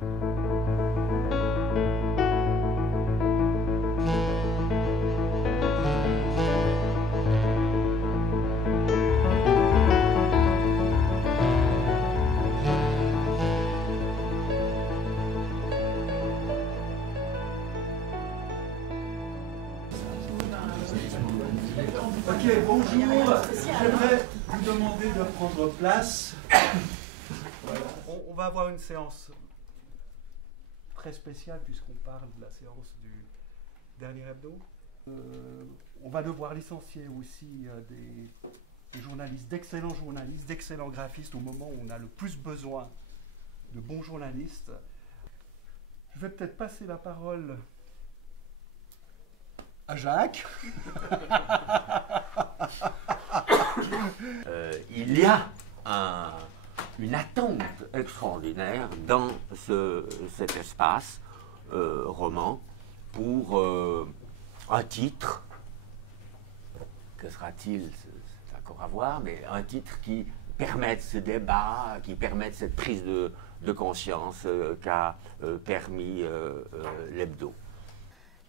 Ok, bonjour. J'aimerais vous demander de prendre place. Voilà. On va avoir une séance très spéciale puisqu'on parle de la séance du dernier hebdo. On va devoir licencier aussi des journalistes, d'excellents graphistes au moment où on a le plus besoin de bons journalistes. Je vais peut-être passer la parole à Jacques. Il y a une attente extraordinaire dans cet espace roman pour un titre. Que sera-t-il? C'est encore à voir, mais un titre qui permette ce débat, qui permette cette prise de conscience qu'a permis l'hebdo.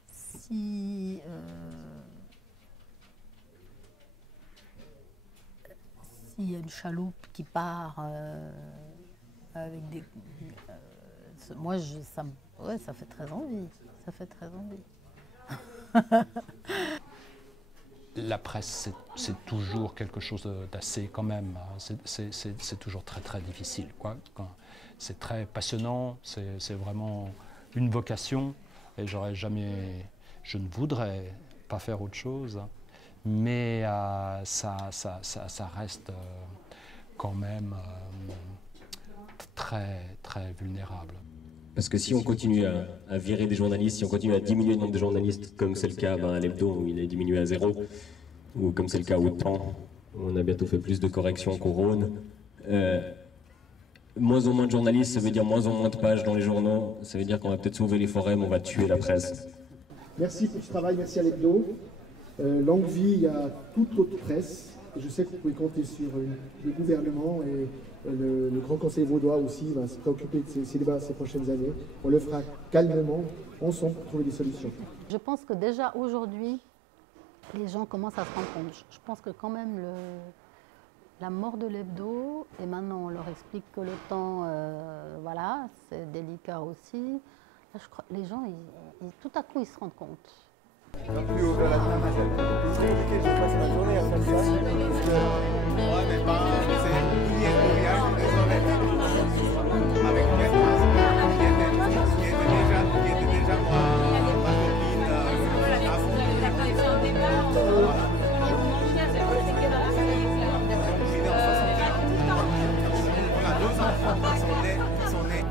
S'il y a une chaloupe qui part avec des... moi, ça fait très envie. Ça fait très envie. La presse, c'est toujours quelque chose d'assez quand même. C'est toujours très très difficile, quoi. C'est très passionnant, c'est vraiment une vocation. Et je ne voudrais pas faire autre chose, mais ça reste quand même très très vulnérable. Parce que si on continue à virer des journalistes, si on continue à diminuer le nombre de journalistes, comme c'est le cas à l'hebdo où il est diminué à 0, ou comme c'est le cas au temps, où on a bientôt fait plus de corrections qu'au Rhône, moins en moins de journalistes, ça veut dire moins en moins de pages dans les journaux, ça veut dire qu'on va peut-être sauver les forêts, mais on va tuer la presse. Merci pour ce travail, merci à l'hebdo. Longue vie à toute l'autre presse. Je sais que vous pouvez compter sur le gouvernement et le Grand Conseil vaudois aussi va se préoccuper de ces débats ces prochaines années. On le fera calmement, ensemble, pour trouver des solutions. Je pense que déjà aujourd'hui, les gens commencent à se rendre compte. Je pense que quand même la mort de l'hebdo, et maintenant on leur explique que le temps, voilà, c'est délicat aussi. Là, je crois, les gens, tout à coup, ils se rendent compte.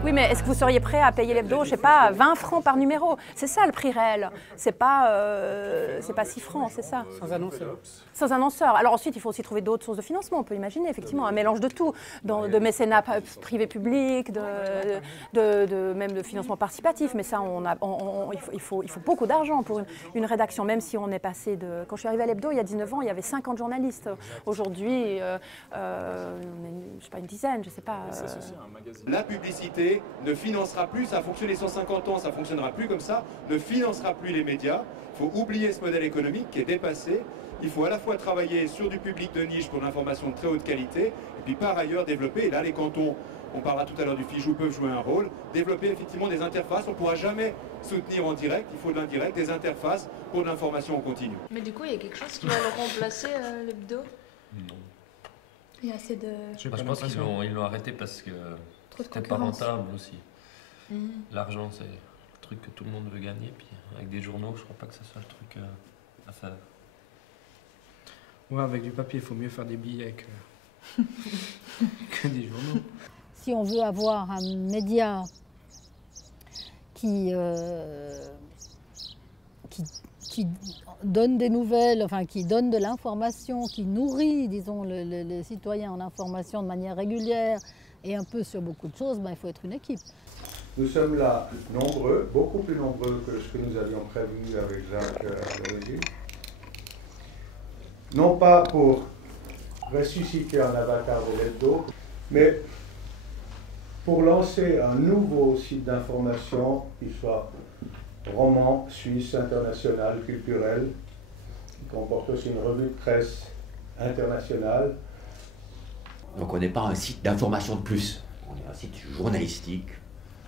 Oui, mais est-ce que vous seriez prêt à payer l'hebdo, je sais pas, 20 francs par numéro? C'est ça le prix réel. C'est pas 6 francs, c'est ça. Sans annonceur. Sans annonceur. Alors ensuite, il faut aussi trouver d'autres sources de financement. On peut imaginer effectivement un mélange de tout, de mécénat privé-public, même de financement participatif. Mais ça, il faut beaucoup d'argent pour une rédaction, même si on est passé de... Quand je suis arrivée à l'hebdo, il y a 19 ans, il y avait 50 journalistes. Aujourd'hui, on est, je sais pas, une dizaine, je sais pas. La publicité ne financera plus, ça a fonctionné 150 ans, ça ne fonctionnera plus comme ça, ne financera plus les médias. Il faut oublier ce modèle économique qui est dépassé. Il faut à la fois travailler sur du public de niche pour l'information de très haute qualité, et puis par ailleurs développer, et là les cantons, on parlera tout à l'heure du FIJOU, peuvent jouer un rôle, développer effectivement des interfaces. On ne pourra jamais soutenir en direct, il faut de l'indirect, des interfaces pour de l'information en continu. Mais du coup, il y a quelque chose qui va le remplacer, l'hebdo? Non. Il y a assez de... Je pense qu'ils l'ont arrêté parce que c'était pas rentable aussi. L'argent, c'est le truc que tout le monde veut gagner. Puis avec des journaux, je crois pas que ce soit le truc à faire. Ouais, avec du papier, il faut mieux faire des billets que des journaux. Si on veut avoir un média qui donne des nouvelles, enfin qui donne de l'information, qui nourrit, disons, les citoyens en information de manière régulière et un peu sur beaucoup de choses, ben, il faut être une équipe. Nous sommes là nombreux, beaucoup plus nombreux que ce que nous avions prévu avec Jacques à l'origine. Non pas pour ressusciter un avatar de l'hebdo, mais pour lancer un nouveau site d'information qui soit roman, suisse, international, culturel, qui comporte aussi une revue de presse internationale. Donc on n'est pas un site d'information de plus, on est un site journalistique,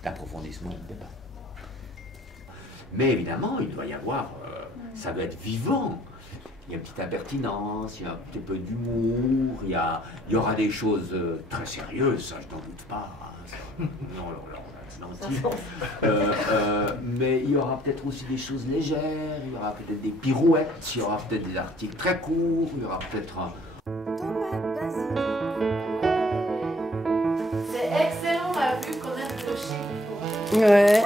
d'approfondissement de débat. Mais évidemment, il doit y avoir, ça doit être vivant. Il y a une petite impertinence, il y a un petit peu d'humour, il y aura des choses très sérieuses, ça je n'en doute pas. Hein, non, mais il y aura peut-être aussi des choses légères, il y aura peut-être des pirouettes, il y aura peut-être des articles très courts, il y aura peut-être un... C'est excellent la vue qu'on a de chez nous. Ouais.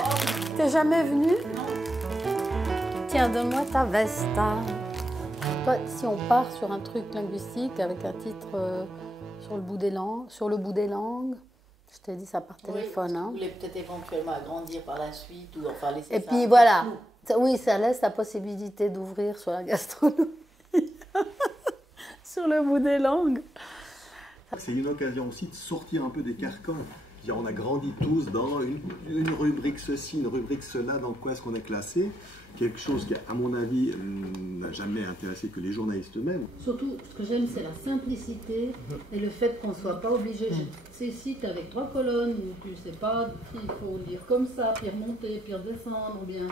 T'es jamais venu? Non. Tiens, donne-moi ta veste. Hein. Toi, si on part sur un truc linguistique avec un titre sur le bout des langues, je t'ai dit ça par téléphone. Vous voulez peut-être éventuellement agrandir par la suite ou enfin laisser et ça. Puis voilà. Oui, ça laisse la possibilité d'ouvrir sur la gastronomie. Sur le bout des langues. C'est une occasion aussi de sortir un peu des carcans. On a grandi tous dans une rubrique ceci, une rubrique cela, dans quoi est-ce qu'on est classé. Quelque chose qui, à mon avis, n'a jamais intéressé que les journalistes eux-mêmes. Surtout, ce que j'aime, c'est la simplicité et le fait qu'on ne soit pas obligé. Ces sites avec 3 colonnes où tu ne sais pas, il faut lire comme ça, puis remonter, puis redescendre, ou bien...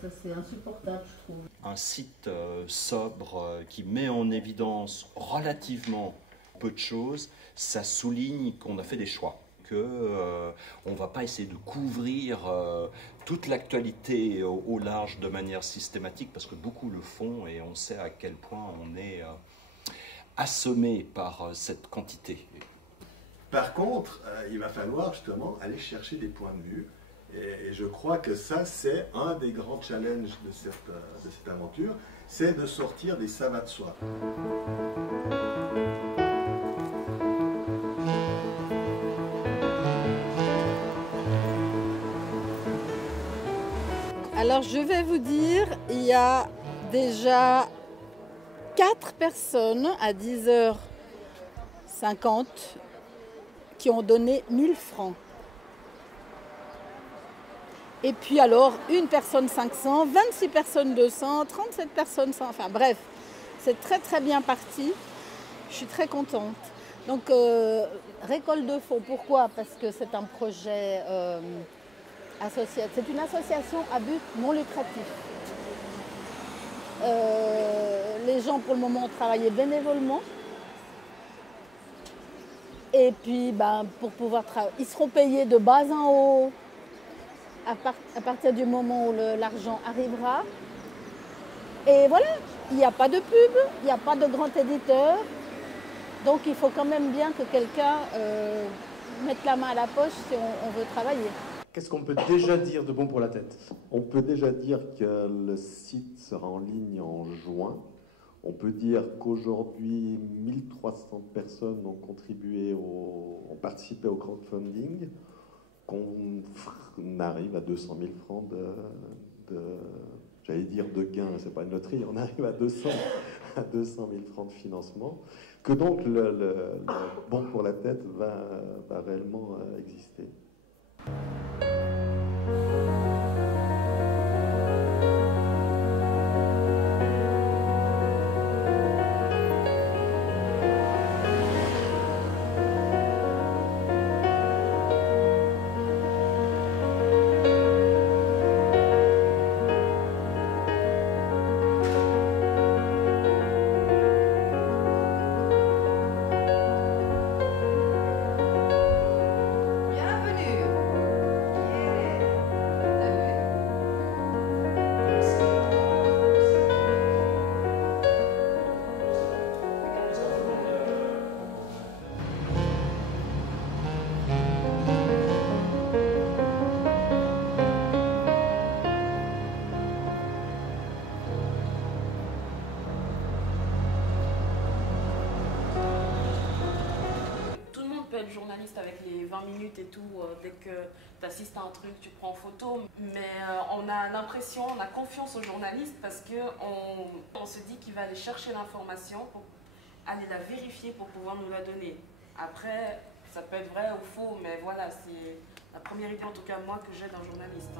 ça, c'est insupportable, je trouve. Un site sobre qui met en évidence relativement peu de choses, ça souligne qu'on a fait des choix. On ne va pas essayer de couvrir toute l'actualité au large de manière systématique, parce que beaucoup le font et on sait à quel point on est assommé par cette quantité. Par contre, il va falloir justement aller chercher des points de vue. Et je crois que ça, c'est un des grands challenges de cette aventure, c'est de sortir des ça va de soi. Alors je vais vous dire, il y a déjà 4 personnes à 10h50 qui ont donné 1000 francs. Et puis alors, une personne 500, 26 personnes 200, 37 personnes 100, enfin bref, c'est très très bien parti. Je suis très contente. Donc, récolte de fonds, pourquoi? Parce que c'est un projet associatif. C'est une association à but non lucratif. Les gens, pour le moment, ont travaillé bénévolement. Et puis, pour pouvoir travailler, ils seront payés de bas en haut. À partir du moment où l'argent arrivera. Et voilà, il n'y a pas de pub, il n'y a pas de grand éditeur. Donc il faut quand même bien que quelqu'un mette la main à la poche si on veut travailler. Qu'est-ce qu'on peut déjà dire de bon pour la tête? On peut déjà dire que le site sera en ligne en juin. On peut dire qu'aujourd'hui, 1300 personnes ont participé au crowdfunding. Qu'on arrive à 200 000 francs j'allais dire de gains, c'est pas une loterie, on arrive à 200 000 francs de financement, que donc le bon pour la tête va réellement exister. Journaliste avec les 20 minutes et tout, dès que tu assistes à un truc, tu prends en photo. Mais on a l'impression, on a confiance aux journalistes parce qu'on se dit qu'il va aller chercher l'information pour aller la vérifier pour pouvoir nous la donner. Après, Ça peut être vrai ou faux, mais voilà, c'est la première idée, en tout cas moi, que j'ai d'un journaliste.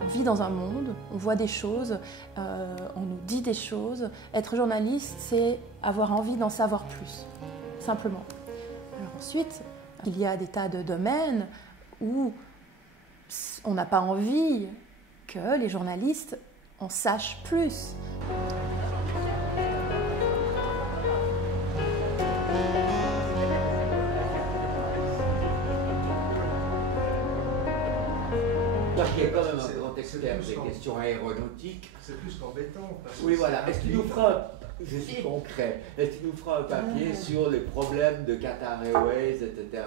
On vit dans un monde, on voit des choses, on nous dit des choses. Être journaliste, c'est avoir envie d'en savoir plus, simplement. Alors ensuite, il y a des tas de domaines où on n'a pas envie que les journalistes en sachent plus. Qui est quand même un grand expert des questions aéronautiques. C'est plus qu'embêtant. Oui, voilà. Est-ce qu'il nous fera, je suis concret, est-ce qu'il nous fera un papier sur les problèmes de Qatar Airways, etc.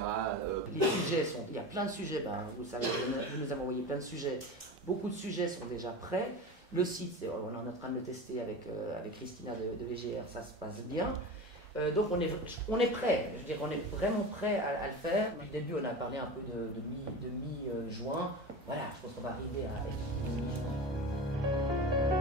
Les sujets sont... Il y a plein de sujets, vous savez, vous nous avez envoyé plein de sujets. Beaucoup de sujets sont déjà prêts. Le site, on est en train de le tester avec Christina de VGR, ça se passe bien. Donc on est prêt, je veux dire, on est vraiment prêt à le faire. Au début, on a parlé un peu de mi-juin. Voilà, je pense qu'on va arriver à mi-juin.